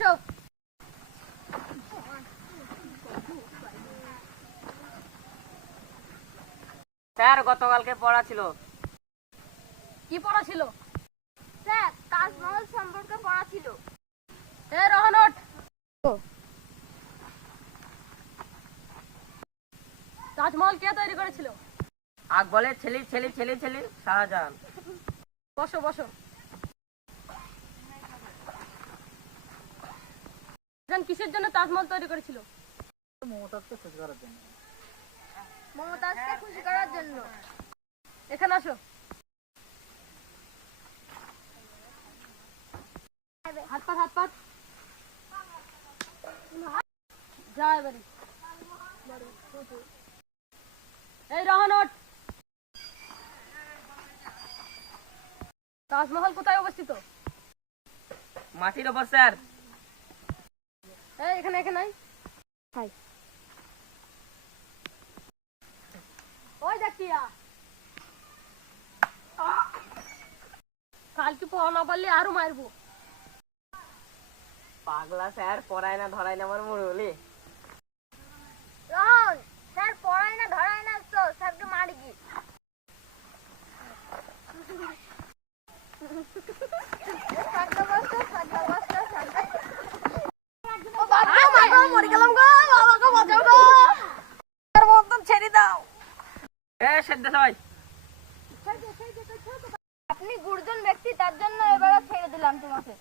বসো। স্যার গতকালকে পড়া ছিল। কি পড়া ছিল? স্যার তাজমহল সম্পর্কে পড়া ছিল। এ রহন ওঠ। তাজমহল কে তৈরি করেছিল? আকবরের ছেলে শাহজাহান। বসো বসো। কিসের জন্য তাজমহল তৈরি করেছিল? মমতাজকে খুশি করার জন্য। এখানে আসো। হাত পাত যা এবারে। এই রহন ওঠ। তাজমহল কোথায় অবস্থিত? মাটির ওপর স্যার। এই এখানে ওই দেখিয়া কালকে পড়া না পারলে আরো মারবো। পাগলা স্যার, পড়ায় না ধরায় না আমার মুরলি। রহন, স্যার পড়ায় না ধরায় না তো স্যারকে মারি কি? আপনি গুরুজন ব্যক্তি, তার জন্য এবারে ছেড়ে দিলাম তোমাকে।